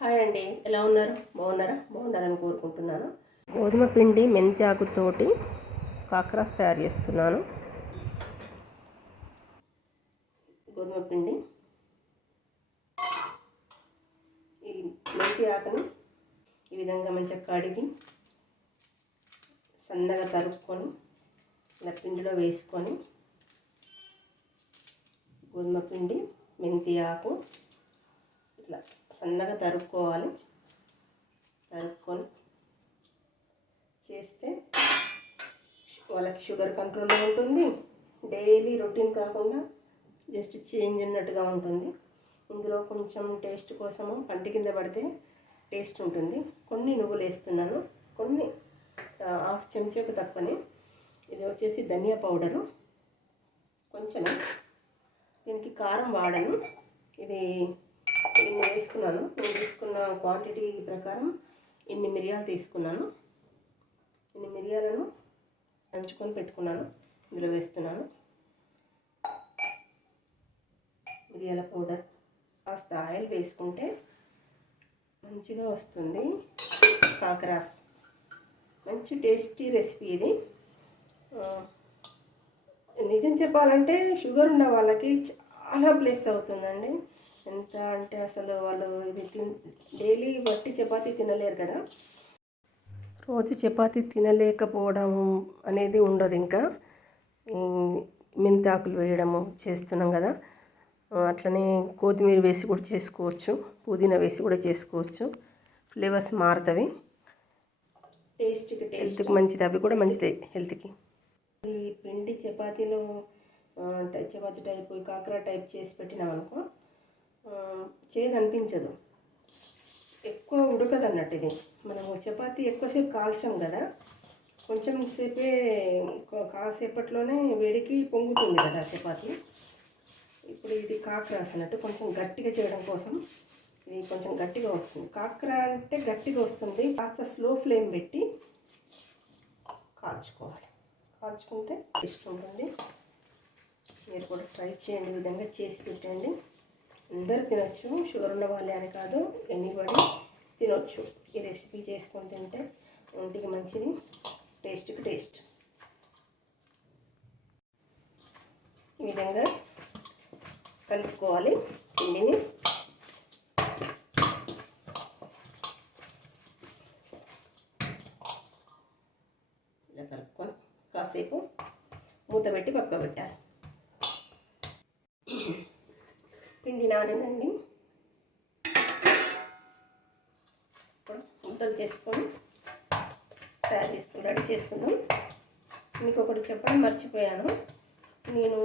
Hi అండి. ఎలా ఉన్నారు? బాగున్నారా? బాగున్నారని కోరుకుంటున్నాను. గోధుమ పిండి మెంతాకుతోటి కాకరాస్ తయారు చేస్తున్నాను. గోధుమ పిండి. ఈ మెంతి ఆకుని ఈ విధంగా మంచిగా కడిగి సన్నగా తరుక్కొని ఇలా పిండిలో వేసుకొని గోధుమ పిండి మెంతి ఆకు ఇట్లా సన్నగా తరుక్కోవాలి. తరుక్కొని చేస్తే వాళ్ళకి షుగర్ కంట్రోల్లో ఉంటుంది. డైలీ రొటీన్ కాకుండా జస్ట్ చేంజ్ అన్నట్టుగా ఉంటుంది. ఇందులో కొంచెం టేస్ట్ కోసము పంటి కింద పడితే టేస్ట్ ఉంటుంది. కొన్ని నువ్వులు వేస్తున్నాను. కొన్ని హాఫ్ చెంచాకు తక్కువనే. ఇది వచ్చేసి ధనియా పౌడరు. కొంచెం దీనికి కారం వాడను. ఇది ఇన్ని వేసుకున్నాను. నేను తీసుకున్న క్వాంటిటీ ప్రకారం ఇన్ని మిరియాలు తీసుకున్నాను. ఇన్ని మిరియాలను దంచుకొని పెట్టుకున్నాను. ఇందులో వేస్తున్నాను. మిరియాల పౌడర్ కాస్త ఆయిల్ వేసుకుంటే మంచిగా వస్తుంది. కాకరాస్. మంచి టేస్టీ రెసిపీ ఇది. నిజం చెప్పాలంటే షుగర్ ఉన్న వాళ్ళకి చాలా ప్లేస్ అవుతుందండి. ఎంత అంటే అసలు వాళ్ళు ఇది తిన్ డైలీ వట్టి చపాతీ తినలేరు కదా? రోజు చపాతీ తినలేకపోవడం అనేది ఉండదు ఇంకా. మెంతాకులు వేయడము చేస్తున్నాం కదా. అట్లనే కొత్తిమీర వేసి కూడా చేసుకోవచ్చు పుదీనా వేసి కూడా చేసుకోవచ్చు. ఫ్లేవర్స్ మారుతవి. టేస్ట్కి టేస్ట్కి మంచిది అవి కూడా మంచిది హెల్త్కి. ఈ పిండి చపాతీలో చపాతీ టైప్ కాకరా టైప్ చేసి పెట్టినాం అనుకో చేదు అనిపించదు ఎక్కువ ఉడకదు అన్నట్టు ఇది. మనము చపాతీ ఎక్కువసేపు కాల్చాం కదా. కొంచెం సేపే కాసేపట్లోనే వేడికి పొంగుతుంది కదా చపాతీ. ఇప్పుడు ఇది కాకర అన్నట్టు కొంచెం గట్టిగా చేయడం కోసం ఇది కొంచెం గట్టిగా వస్తుంది. కాకర అంటే గట్టిగా వస్తుంది. కాస్త స్లో ఫ్లేమ్ పెట్టి కాల్చుకోవాలి. కాల్చుకుంటే టేస్ట్ ఉంటుంది. మీరు కూడా ట్రై చేయండి. విధంగా చేసి పెట్టండి. అందరూ తినొచ్చు షుగర్ ఉన్న వాళ్ళే అని కాదు ఎనీబడి తినొచ్చు. ఈ రెసిపీ చేసుకొని తింటే ఒంటికి మంచిది టేస్ట్కి టేస్ట్. ఈ విధంగా కలుపుకోవాలి పిండిని. ఇలా కలుపుకొని కాసేపు మూత పెట్టి పక్క పెట్టాలి. పిండి నానేనండి. ఇప్పుడు ముద్దలు చేసుకొని తయారు చేసుకుని రెడీ చేసుకుందాం. మీకు ఒకటి చెప్పడం మర్చిపోయాను. నేను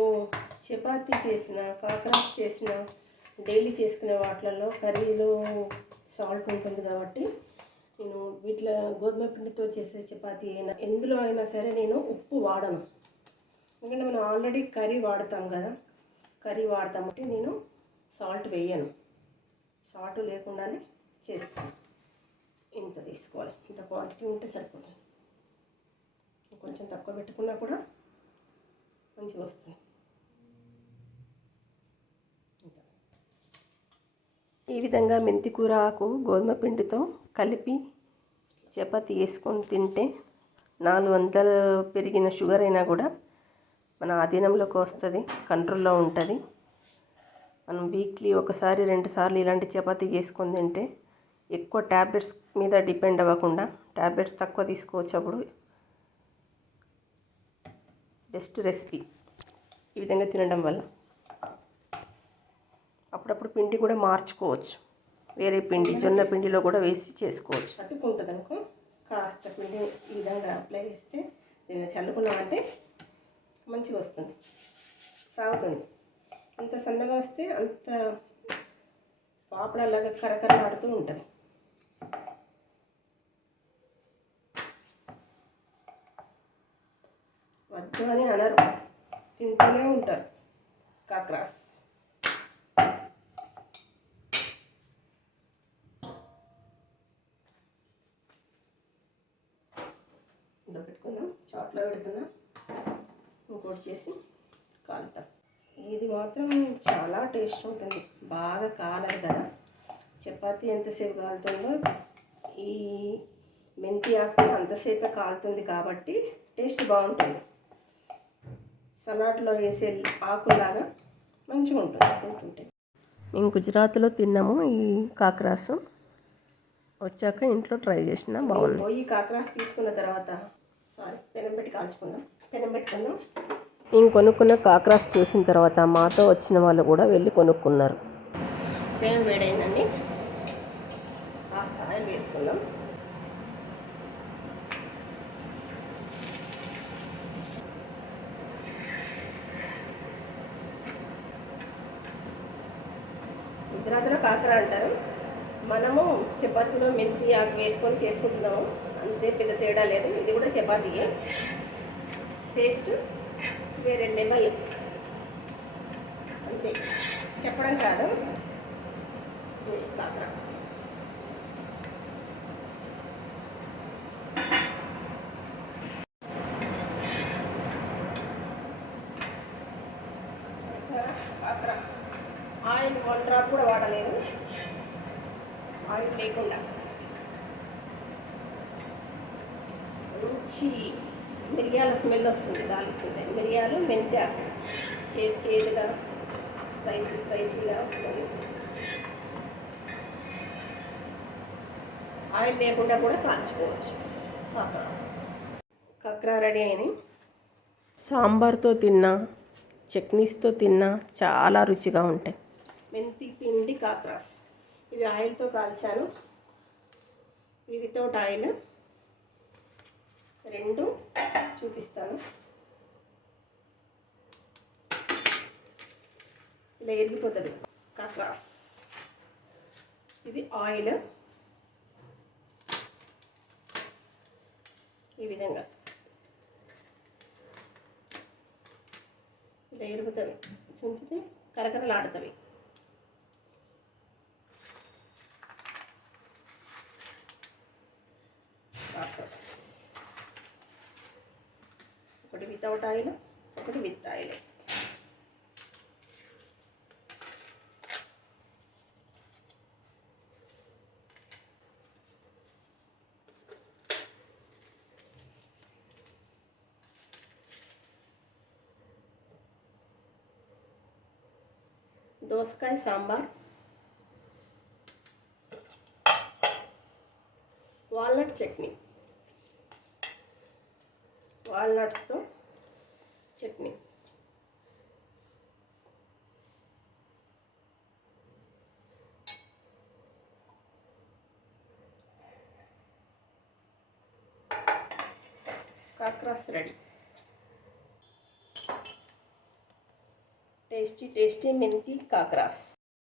చపాతీ చేసిన కాకరాస్ చేసిన డైలీ చేసుకునే వాటిలలో కర్రీలో సాల్ట్ ఉంటుంది కాబట్టి నేను వీటిలో గోధుమ పిండితో చేసే చపాతీ అయినా ఎందులో అయినా సరే నేను ఉప్పు వాడను. ఎందుకంటే మనం ఆల్రెడీ కర్రీ వాడతాం కదా కర్రీ వాడతాం అంటే నేను సాల్ట్ వేయను. సాల్ట్ లేకుండానే చేస్తాను. ఇంత తీసుకోవాలి. ఇంత క్వాంటిటీ ఉంటే సరిపోతుంది. కొంచెం తక్కువ పెట్టుకున్నా కూడా మంచిగా వస్తుంది. ఈ విధంగా మెంతి కూర ఆకు గోధుమ పిండితో కలిపి చపాతి వేసుకొని తింటే నాలుగు వందలు పెరిగిన షుగర్ అయినా కూడా మన ఆధీనంలోకి వస్తుంది కంట్రోల్లో ఉంటుంది. మనం వీక్లీ ఒకసారి రెండు సార్లు ఇలాంటి చపాతీ చేసుకొని తింటే ఎక్కువ ట్యాబ్లెట్స్ మీద డిపెండ్ అవ్వకుండా ట్యాబ్లెట్స్ తక్కువ తీసుకోవచ్చు అప్పుడు. బెస్ట్ రెసిపీ ఈ విధంగా తినడం వల్ల. అప్పుడప్పుడు పిండి కూడా మార్చుకోవచ్చు. వేరే పిండి జొన్న పిండిలో కూడా వేసి చేసుకోవచ్చు. అతుక్కుంటుంది అనుకో కాస్త పిండి ఈ విధంగా అప్లై చేస్తే దీన్ని చల్లుకున్నామంటే మంచిగా వస్తుంది. సాగుతుంది. అంత సన్నగా వస్తే అంత పాపడలాగా కరకరలాడుతూ ఉంటుంది. వద్దు అని అనరు. తింటూనే ఉంటారు. కాక్రాస్. పెట్టుకున్నాం పెట్టుకుందాం. చాట్లో పెడుతున్నాం. ఇంకోటి చేసి కాలుతాం. ఇది మాత్రం చాలా టేస్ట్ ఉంటుంది. బాగా కాలదు కదా. చపాతీ ఎంతసేపు కాలుతుందో ఈ మెంతి ఆకు కూడా అంతసేపే కాలుతుంది కాబట్టి టేస్ట్ బాగుంటుంది. సలాడ్లో వేసే ఆకులాగా మంచిగా ఉంటుంది తింటుంటే. మేము గుజరాత్లో తిన్నాము ఈ కాకరాసు. వచ్చాక ఇంట్లో ట్రై చేసిన బాగుంది. పోయి కాకరాస్ తీసుకున్న తర్వాత సారీ పెనం పెట్టి కాల్చుకున్నాం పెనం పెట్టుకున్నాం మేము కొనుక్కున్న కాక్రాస్ చూసిన తర్వాత మాతో వచ్చిన వాళ్ళు కూడా వెళ్ళి కొనుక్కున్నారు. పెనం వేడైందండి. కాస్త ఆయిల్ వేసుకున్నాం గుజరాత్లో కాకర అంటారు. మనము చపాతీలో మెంతి ఆకు వేసుకొని చేసుకుంటున్నాము. అంతే పెద్ద తేడా లేదు. ఇది కూడా చపాతీయే. టేస్ట్ వేరే లెవెల్ అంతే. చెప్పడం కాదు. పాత్ర పాత్ర ఆయిల్ వన్ డ్రాప్ కూడా వాడలేదు. ఆయిల్ లేకుండా. రుచి. మిరియాల స్మెల్ వస్తుంది కాలుస్తుంది. మిరియాలు మెంతాకు చేదు చేదుగా స్పైసీ స్పైసీగా వస్తుంది. ఆయిల్ లేకుండా కూడా కాల్చుకోవచ్చు. కాకరాస్. కాకరా రెడీ అయినాయి సాంబార్తో తిన్నా చట్నీస్తో తిన్నా చాలా రుచిగా ఉంటాయి. మెంతి పిండి కాకరాస్. ఇది ఆయిల్తో కాల్చాను. ఇది వితౌట్ ఆయిల్. రెండు చూపిస్తాను. ఇలా ఎరిగిపోతుంది కాకరాస్ ఇది ఆయిల్. ఈ విధంగా. ఇలా ఎరుగుతుంది. చుంచితే కరకరలాడుతుంది ఒకటి వితౌట్ ఆయిల్ ఒకటి విత్ ఆయిల్. దోసకాయ సాంబార్. వాల్నట్ చట్నీ. వాల్నట్స్తో చట్నీ కాక్రాస్ రెడీ టేస్టీ టేస్టీ మెంతి కాక్రాస్